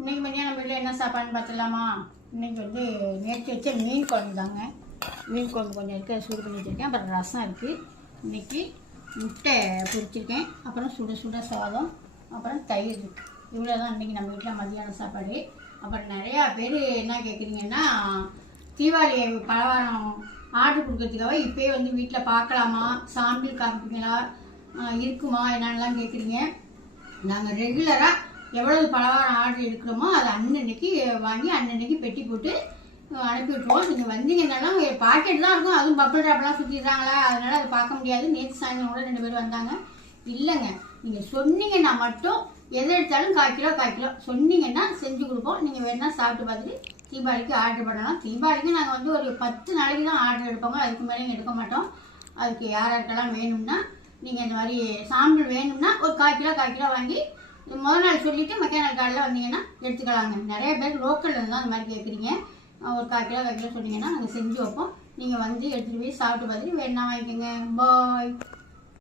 இன்றைக்கி மதியம் நம்ம வீட்டில் என்ன சாப்பாடுன்னு பார்த்துடலாமா? இன்றைக்கி வந்து நேற்று வச்ச மீன் குழம்பு தாங்க. மீன் குழம்பு கொஞ்சம் இருக்குது, சூடு பண்ணி வச்சுருக்கேன். அப்புறம் ரசம் இருக்குது. இன்றைக்கி முட்டை பொரிச்சிருக்கேன். அப்புறம் சுட சுட சாதம், அப்புறம் தயிர் இருக்குது. இவ்வளோ தான் இன்றைக்கி நம்ம வீட்டில் மதியான சாப்பாடு. அப்புறம் நிறையா பேர் என்ன கேட்குறீங்கன்னா, தீபாவளி பலகாரம் ஆர்டர் கொடுக்கறதுக்காக இப்போயே வந்து வீட்டில் பார்க்கலாமா, சாம்பிள் காமிப்பீங்களா, இருக்குமா என்னென்னலாம் கேட்குறீங்க. நாங்கள் ரெகுலராக எவ்வளவு பலகாரம் ஆர்டர் எடுக்கிறோமோ அதை அன்னன்னைக்கு வாங்கி அன்னன்னைக்கு பெட்டி போட்டு அனுப்பி விட்ருவோம். நீங்கள் வந்தீங்கன்னா பாக்கெட் தான் இருக்கும், அதுவும் பப்பிள் ட்ராப்லாம் சுற்றிடுறாங்களா, அதனால் அதை பார்க்க முடியாது. நேற்று சாயந்தரம் கூட 2 பேர் வந்தாங்க. இல்லைங்க, நீங்கள் சொன்னீங்கன்னா மட்டும் எதை எடுத்தாலும் 1/4 கிலோ சொன்னீங்கன்னா செஞ்சு கொடுப்போம். நீங்கள் வேணால் சாப்பிட்டு பார்த்துட்டு தீபாவளிக்கு ஆர்டர் பண்ணலாம். தீபாவளிக்கு நாங்கள் வந்து ஒரு 10 நாளைக்கு தான் ஆர்டர் எடுப்போங்க, அதுக்கு மேலே எடுக்க மாட்டோம். அதுக்கு யாருக்கெல்லாம் வேணும்னா நீங்கள் இந்த மாதிரி சாம்பிள் வேணும்னா ஒரு 1/4 கிலோ வாங்கி முதல் நாள் சொல்லிவிட்டு மெக்கானிக் கார்டில் வந்தீங்கன்னா எடுத்துக்கலாங்க. நிறைய பேர் லோக்கலில் தான் அந்த மாதிரி கேட்குறீங்க. ஒரு 1/4 கிலோ சொன்னீங்கன்னா நாங்கள் செஞ்சு வைப்போம். நீங்கள் வந்து எடுத்துகிட்டு போய் சாப்பிட்டு பார்த்துட்டு வேணா வாங்கிக்கோங்க. பாய்.